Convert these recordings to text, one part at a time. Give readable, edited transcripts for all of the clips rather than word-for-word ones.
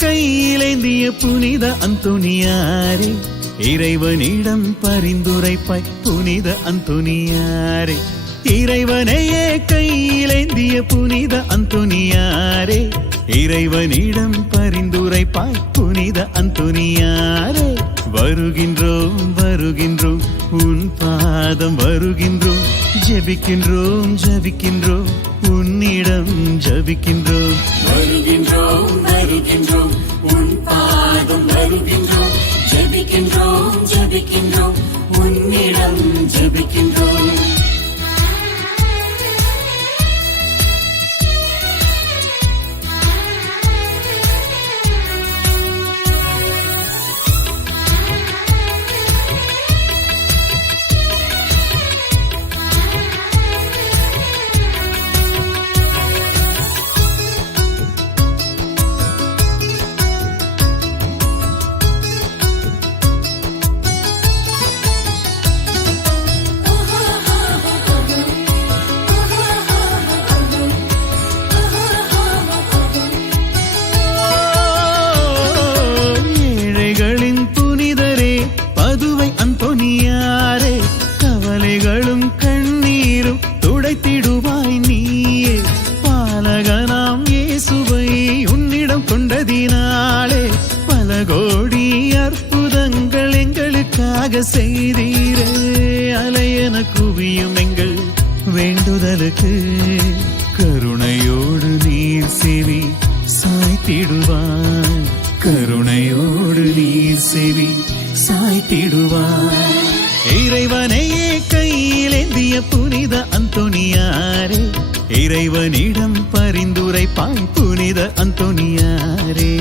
கையிலேந்திய புனித அந்தோனியாரே, இறைவனிடம் பரிந்துரைப்பாய் புனித அந்தோனியாரே. இறைவனையே கையிலேந்திய புனித அந்தோனியாரே, இறைவனிடம் பரிந்துரைப்பாய் புனித அந்தோனியாரே. வருகின்றோம் வருகின்றோம் உன் பாதம் வருகின்றோம், ஜெபிக்கின்றோம் ஜெபிக்கின்றோம் உன்னிடம் ஜெபிக்கின்றோம். வருகின்றோம் வருகின்றோம் உன் பாதம் வருகின்றோம், ஜெபிக்கின்றோம் ஜெபிக்கின்றோம் உன்னிடம் ஜெபிக்கின்றோம். அந்தோனியாரே, கவலைகளும் கண்ணீரும் துடைத்திடுவாய் நீயே. பாலகனாம் இயேசுவை உன்னிடம் கொண்டதினாலே பல கோடி அற்புதங்கள் எங்களுக்காக செய்தீரே. அலையென குவியும் எங்கள் வேண்டுதலுக்கு கருணையோடு நீர் செவி சாய்த்திடுவாய், கருணையோடு நீர் செவி சாய்த்திடுவாய். இறைவனையே கையிலேந்திய புனித அந்தோனியாரே, இறைவனிடம் பரிந்துரைப்பாய் புனித அந்தோனியாரே.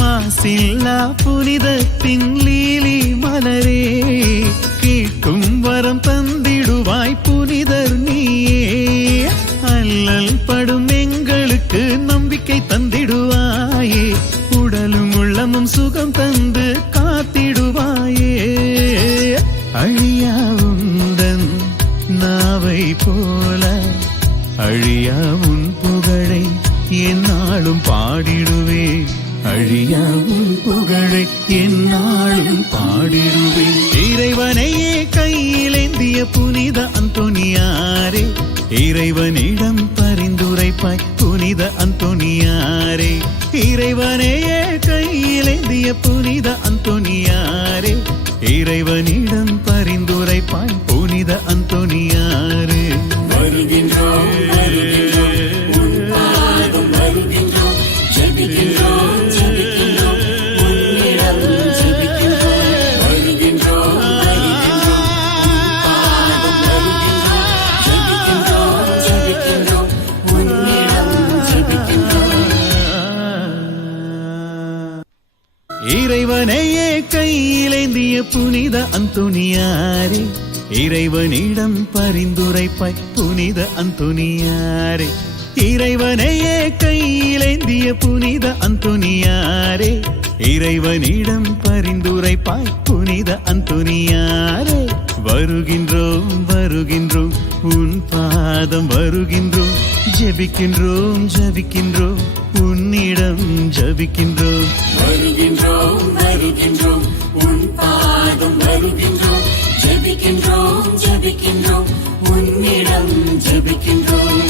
மாசில்லா புனிதத்தின் லீலி மலரே, கேட்கும் வரம் தந்திடுவாய் புனிதர் நீயே. அல்லல் படும் எங்களுக்கு நம்பிக்கை தந்திடுவாயே, உடலும் உள்ளமும் சுகம் தந்து காத்திடுவாயே. அழியா உந்தன் நாவை போல அழியா உன் புகழை என்னாலும் பாடிடுவே, அழியா உன் புகழை என்னாலும் பாடிடுவே. இறைவனையே கையிலேந்திய புனித அந்தோனியாரே, இறைவனிடம் பரிந்துரைப்பாய் புனித அந்தோனியாரே. இறைவனையே கையிலேந்திய புனித அந்தோனியாரே, இறைவனிடம் பரிந்துரைப்பாய் புனித அந்தோனியாரே. வருகின்றோம் வருகின்றோம் உன் பாதம் வருகின்றோம், ஜெபிக்கின்றோம் ஜெபிக்கின்றோம் உன்னிடம் ஜெபிக்கின்றோம். வருகின்றோம் வருகின்றோம் உன் பாதம் வருகின்றோம், ஜெபிக்கின்றோம் ஜெபிக்கின்றோம் உன்னிடம் ஜெபிக்கின்றோம். இறைவனையே கையிலேந்திய புனித அந்தோனியாரே, இறைவனிடம் பரிந்துரைப்பாய் புனித அந்தோனியாரே. இறைவனையே கையிலேந்திய புனித அந்தோனியாரே, இறைவனிடம் பரிந்துரைப்பாய் புனித அந்தோனியாரே. வருகின்றோம் வருகின்றோம் உன் பாதம் வருகின்றோம், ஜெபிக்கின்றோம் ஜெபிக்கின்றோம் உன்னிடம் ஜெபிக்கின்றோம். வருகின்றோம் வருகின்றோம் உன் பாதம் வருகின்றோம், ஜெபிக்கின்றோம் ஜெபிக்கின்றோம் உன்னிடம் ஜெபிக்கின்றோம்.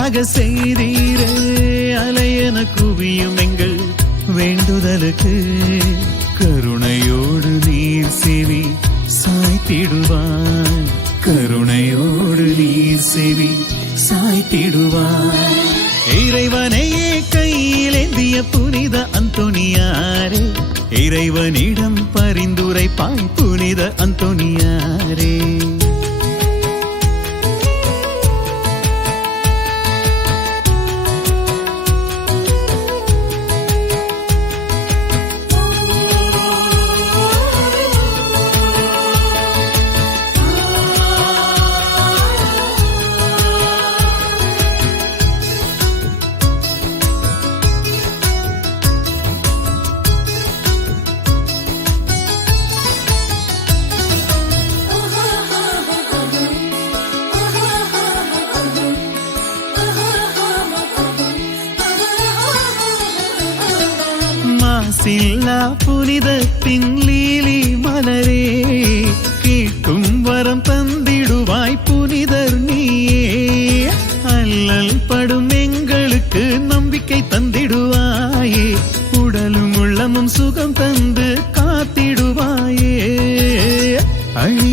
அருளாக செய்தீரே அலையென குவியும் எங்கள் வேண்டுதலுக்கு கருணையோடு நீர் செவி சாய்த்திடுவாய் கருணையோடு நீர் செவி சாய்த்திடுவாய் இறைவனையே கையிலேந்திய புனித அந்தோனியாரே இறைவனிடம் பரிந்துரைப்பாய் புனித அந்தோனியாரே மாசில்லா புனிதத்தின் லீலி மலரே கேட்கும் வரம் தந்திடுவாய் புனிதர் நீயே அல்லல் படும் எங்களுக்கு நம்பிக்கை தந்திடுவாயே உடலும் உள்ளமும் சுகம் தந்து காத்திடுவாயே அழி